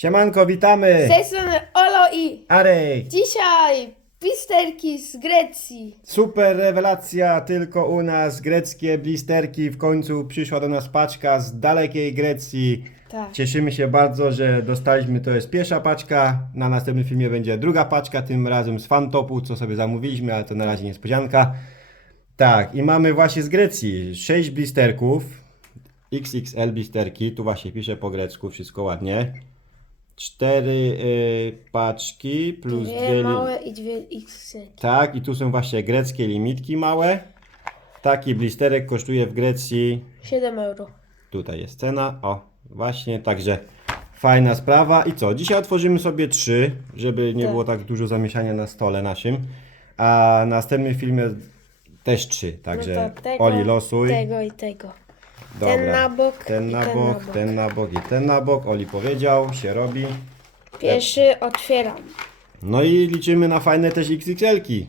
Siemanko, witamy! Z tej strony Olo i Arek! dzisiaj blisterki z Grecji. Super rewelacja, tylko u nas greckie blisterki. W końcu przyszła do nas paczka z dalekiej Grecji. Tak. Cieszymy się bardzo, że dostaliśmy, to jest pierwsza paczka. Na następnym filmie będzie druga paczka, tym razem z fantopu, co sobie zamówiliśmy, ale to na razie niespodzianka. Tak, i mamy właśnie z Grecji 6 blisterków, XXL blisterki, tu właśnie pisze po grecku, wszystko ładnie. Cztery y, paczki plus Dwie dwie li- małe i dwie XL. tak, i tu są właśnie greckie limitki małe. Taki blisterek kosztuje w Grecji, 7 euro. tutaj jest cena, o, właśnie, także fajna sprawa. I co, dzisiaj otworzymy sobie trzy, żeby nie Tak. było tak dużo zamieszania na stole naszym. A w następnym filmie też trzy, także No to tego, Oli losuj. Tego i tego. Dobra. ten na bok ten i na bok, ten na bok i ten na bok. Oli powiedział, się robi. Pierwszy otwieram. No i liczymy na fajne też XXL-ki.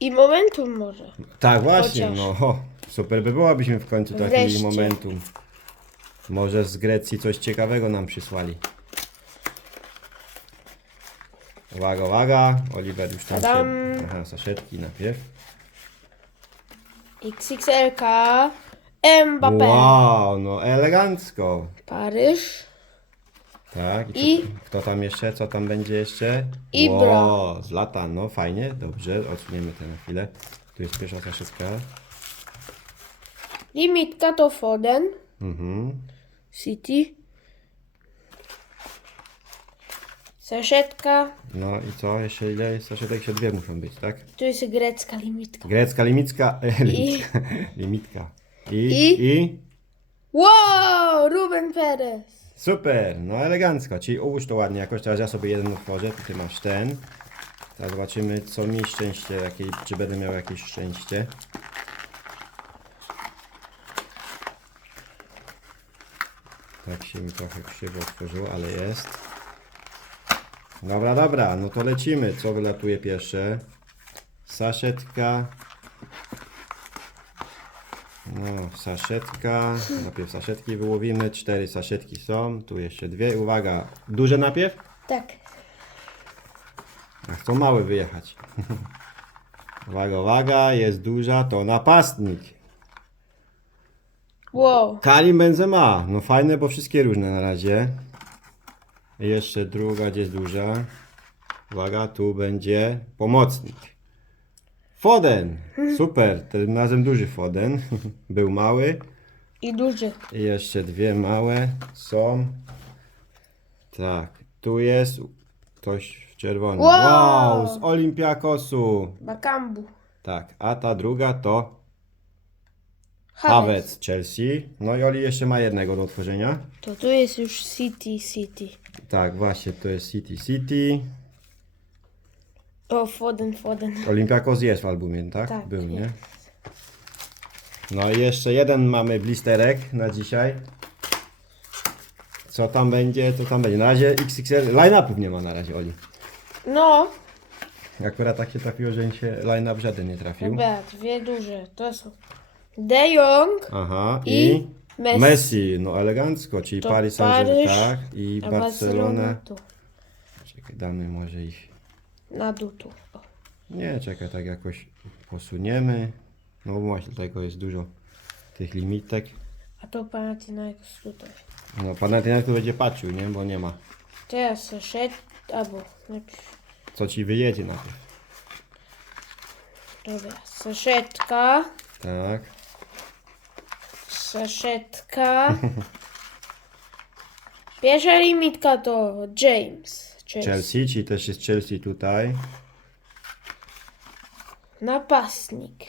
I momentum może. Tak, właśnie, Chociaż. no ho, super by było, abyśmy w końcu trafili Wreszcie. momentum. Może z Grecji coś ciekawego nam przysłali. Uwaga, uwaga, Oliver już tam Tadam. się... Aha, saszetki najpierw. XXLK. Mbappé. Wow, no elegancko. Paryż. Tak, i, I- kto tam jeszcze, co tam będzie jeszcze? Ibra. Wow, Zlatan, no fajnie, dobrze, odsuniemy to na chwilę. Tu jest pierwsza saszetka. Limitka to Foden. Mhm. City. Saszetka. No i co, jeszcze ile jest saszetek? Jeszcze dwie muszą być, tak? Tu jest grecka limitka. Grecka limicka. Limitka. limitka. I, I? I? Wow! Ruben Perez. Super, no elegancko. Czyli ułóż to ładnie jakoś. Teraz ja sobie jeden otworzę. Tutaj masz ten. Teraz zobaczymy, co mi szczęście, jakie, czy będę miał jakieś szczęście. Tak się mi trochę krzywo otworzyło, ale jest. Dobra, dobra, no to lecimy. Co wylatuje pierwsze? Saszetka. No, saszetka. Najpierw saszetki wyłowimy. Cztery saszetki są. Tu jeszcze dwie. Uwaga, duże najpierw? Tak. A chcą małe wyjechać. uwaga, uwaga, jest duża. To napastnik. Wow. Karim Benzema. No fajne, bo wszystkie różne na razie. Jeszcze druga, gdzie jest duża. Uwaga, tu będzie pomocnik. Foden. Super, tym razem duży Foden. Był mały. I duży. I jeszcze dwie małe są. Tak, tu jest ktoś w czerwonym. Wow! Wow, z Olimpiakosu. Bakambu. Tak, a ta druga to Havertz. Chelsea. No i Oli jeszcze ma jednego do otworzenia. To tu jest już City City. Tak, właśnie, to jest City City. O, Foden, Foden. Olympiakos jest w albumie, tak? Tak, Był, jest. nie? No i jeszcze jeden mamy blisterek na dzisiaj. Co tam będzie, to tam będzie. Na razie XXL, line-upów nie ma na razie, Oli. No, Akurat tak się trafiło, że mi się line-up żaden nie trafił. dobra, dwie duże. To są De Jong, Aha, i, I Messi. Messi. no elegancko, czyli To Paris Saint-Germain, Paryż, tak, i a Barcelona. Barcelona tu. Czekaj, damy może ich, Na dół tu. O. nie, czekaj, tak jakoś posuniemy. No właśnie, tego jest dużo tych limitek. A to Panathinaikos tutaj. No, Panathinaikos tu będzie patrzył, nie, bo nie ma. Teraz szedł, albo najpierw. Co ci wyjedzie najpierw. Dobra, saszetka, Tak, saszetka. Pierwsza limitka to James. Chelsea. Chelsea, czyli też jest Chelsea tutaj. Napastnik.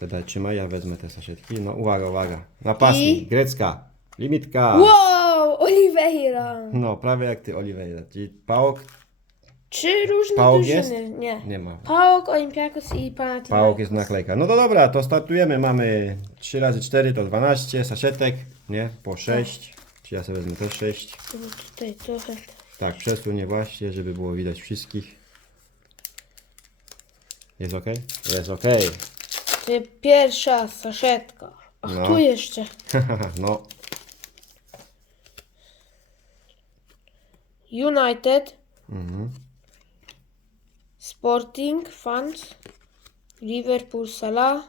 Tutaj trzymaj, ja wezmę te saszetki. No uwaga, uwaga. Napastnik, I- grecka, limitka. Wow, Oliveira. No, prawie jak ty, Oliveira. Czyli Pałok Trzy różne Pałok drużyny. Nie. nie ma. Pałok, Olympiakos i Panathinaikos. Pałok jest naklejka. No to dobra, to startujemy. Mamy 3 razy 4 to 12 saszetek, nie? Po 6. Czy ja sobie wezmę też 6. Tu, Tutaj trochę. Tak, przesunie właśnie, żeby było widać wszystkich. Jest ok? Jest ok. Pierwsza saszetka. Ach, No. tu jeszcze. no, United, Mhm. Sporting, Fans, Liverpool, Salah,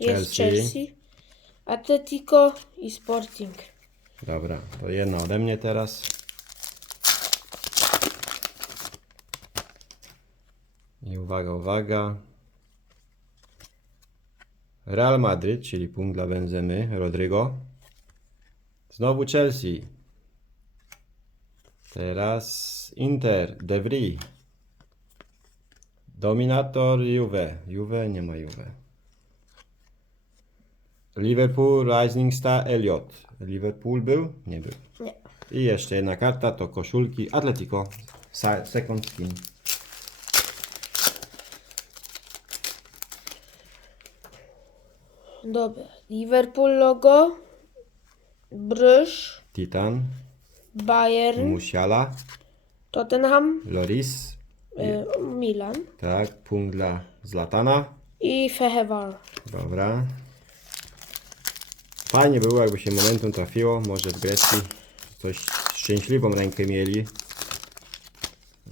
jest Chelsea. Chelsea, Atletico i Sporting. Dobra, to jedna ode mnie teraz. I uwaga, uwaga. Real Madryt, czyli punkt dla Benzemy, Rodrygo. Znowu Chelsea. Teraz Inter, De Vries. Dominator Juve. Juve, nie ma Juve. Liverpool, Rising Star, Elliot. Liverpool był? Nie był. Nie. I jeszcze jedna karta to koszulki Atletico Second Skin. Dobra. Liverpool logo, Bruges, Titan, Bayern, Musiala, Tottenham, Loris, y, Milan tak, punkt dla Zlatana. i Fehevar. Dobra. Fajnie było, jakby się momentum trafiło. Może w Grecji coś szczęśliwą rękę mieli.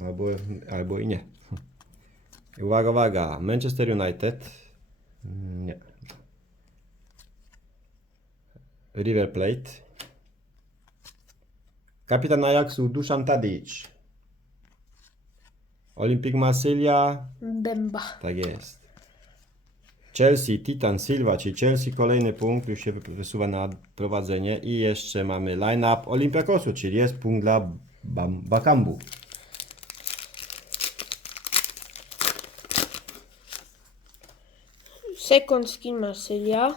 Albo, albo i nie. Uwaga, uwaga. Manchester United. Mm, Nie. River Plate. Kapitan Ajaxu Dusan Tadic. Olympic Marsylia Demba. tak jest. Chelsea, Titan, Silva, czyli Chelsea kolejny punkt, już się wy- wysuwa na prowadzenie i jeszcze mamy line-up Olympiakosu, czyli jest punkt dla Bam- Bakambu. Second skin Marsylia,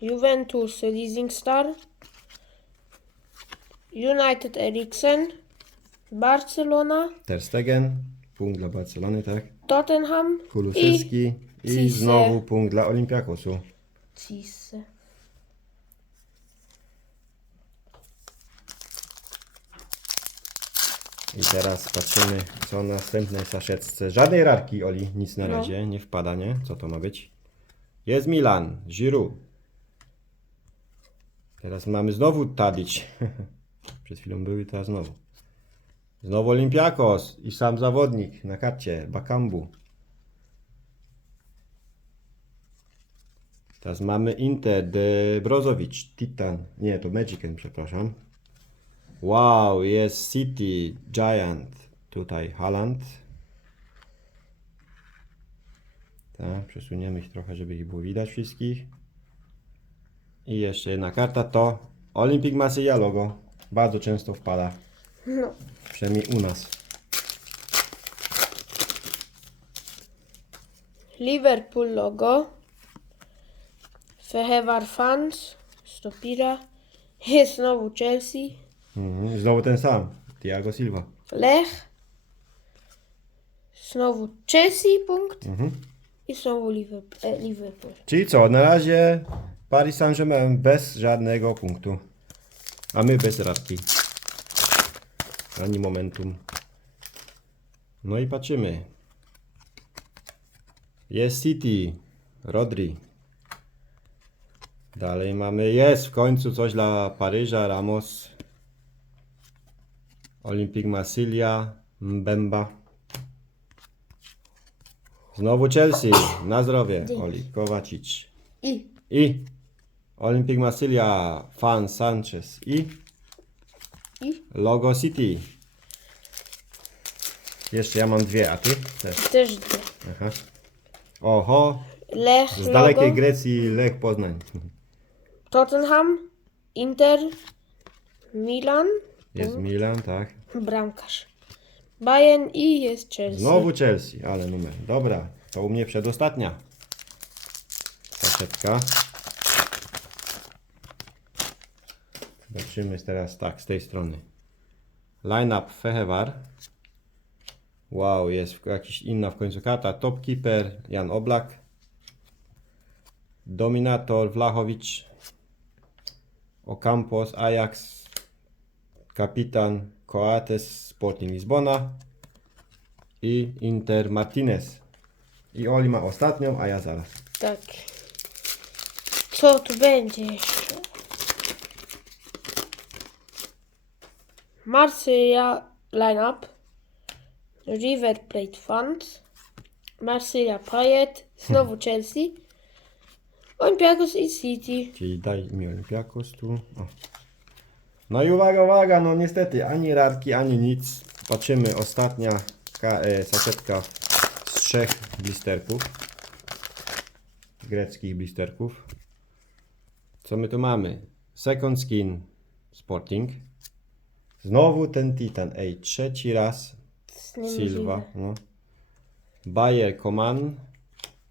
Juventus Leasing Star, United Eriksen, Barcelona, Ter Stegen, punkt dla Barcelony, tak? Tottenham Kulusewski i, Cisse. znowu punkt dla Olympiakosu. Cisse. I teraz patrzymy, co na następnej saszetce. Żadnej rarki, Oli, nic na No. razie, nie wpada, nie? Co to ma być? Jest Milan, Giroud. Teraz mamy znowu Tadic. Przed chwilą był i teraz znowu. Znowu Olympiakos i sam zawodnik na karcie, Bakambu. Teraz mamy Inter, De Brozovic, Titan. Nie, to Magicen, przepraszam. Wow, jest City, Giant, tutaj Haaland. Tak, przesuniemy ich trochę, żeby ich było widać wszystkich. I jeszcze jedna karta to Olympic Marsylia logo. Bardzo często wpada, No. przynajmniej u nas. Liverpool logo, Fehevar Fans, Stopira, jest znowu Chelsea, Mhm. Znowu ten sam, Thiago Silva. Lech, znowu Chelsea punkt Mhm. i znowu Liverpool. E, Liverpool. Czyli co, na razie Paris Saint-Germain bez żadnego punktu. A my bez radki. Ani momentum. No i patrzymy. Jest City. Rodri. Dalej mamy, jest w końcu coś dla Paryża, Ramos. Olympic Marsylia, Mbemba. Znowu Chelsea, na zdrowie, Oli Kowacic. I I Olympic Marsylia, Fan Sanchez i I? Logo City. Jeszcze ja mam dwie, a ty też. też dwie. Aha. Oho, Lech z logo, dalekiej Grecji Lech Poznań. Tottenham, Inter, Milan, Jest Milan, tak. bramkarz. Bayern i jest Chelsea. Znowu Chelsea, ale numer. Dobra, to u mnie przedostatnia. Saszetka. Zobaczymy teraz tak, z tej strony. Line-up Fehevar. Wow, jest jakiś inna w końcu karta. Top keeper Jan Oblak. Dominator Vlahovic. Ocampos Ajax. Kapitan Coates Sporting Lizbona i Inter Martinez. I Oli ma ostatnią, a ja zaraz. Tak. Co tu będzie jeszcze? Marsylia line-up. River Plate Funds, Marsylia Payet, znowu Chelsea, Olympiakos i City. Czyli daj mi Olympiakos tu. O. No i uwaga, uwaga, no niestety ani rarki, ani nic. Patrzymy, ostatnia e, saszetka z trzech blisterków. Greckich blisterków. Co my tu mamy? Second Skin Sporting. Znowu ten Titan. Ej, trzeci raz Silva. No. Bayer Koman.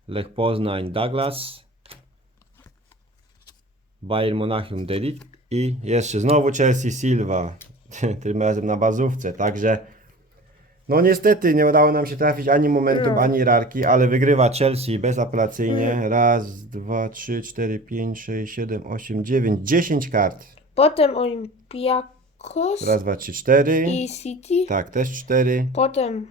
Lech Poznań Douglas. Bayern Monachium Dedit i jeszcze znowu Chelsea Silva. Tym razem na bazówce. Także no niestety nie udało nam się trafić ani momentum, No. ani rarki, ale wygrywa Chelsea bezapelacyjnie. Raz, dwa, trzy, cztery, pięć, sześć, siedem, osiem, dziewięć, dziesięć kart. Potem Olympiakos Raz, dwa, trzy, cztery. i City. Tak, też cztery. Potem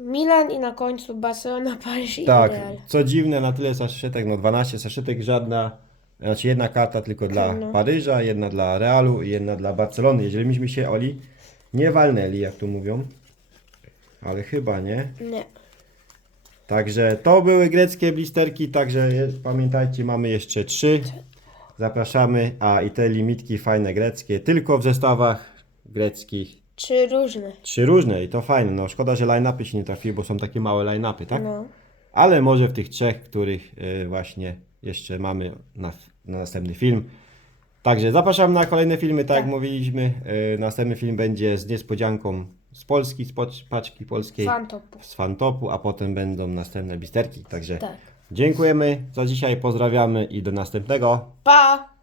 Milan i na końcu Barcelona, Paryż i Tak, Real. co dziwne, na tyle saszetek, no 12 saszetek, żadna, znaczy jedna karta tylko dla No. Paryża, jedna dla Realu i jedna dla Barcelony. Jeżeli myśmy się, Oli, nie walnęli, jak tu mówią, ale chyba nie. Nie. Także to były greckie blisterki, także je, pamiętajcie, mamy jeszcze trzy. Zapraszamy, a i te limitki fajne greckie, tylko w zestawach greckich. Trzy różne. Trzy różne i to fajne, no szkoda, że line-upy się nie trafiły, bo są takie małe line-upy, tak? No. ale może w tych trzech, których y, właśnie jeszcze mamy na, na następny film. Także zapraszam na kolejne filmy, tak jak mówiliśmy. Y, Następny film będzie z niespodzianką z Polski, z paczki polskiej, Fantopu. z Fantopu, a potem będą następne blisterki. Także Tak. Dziękujemy za dzisiaj, pozdrawiamy i do następnego. Pa!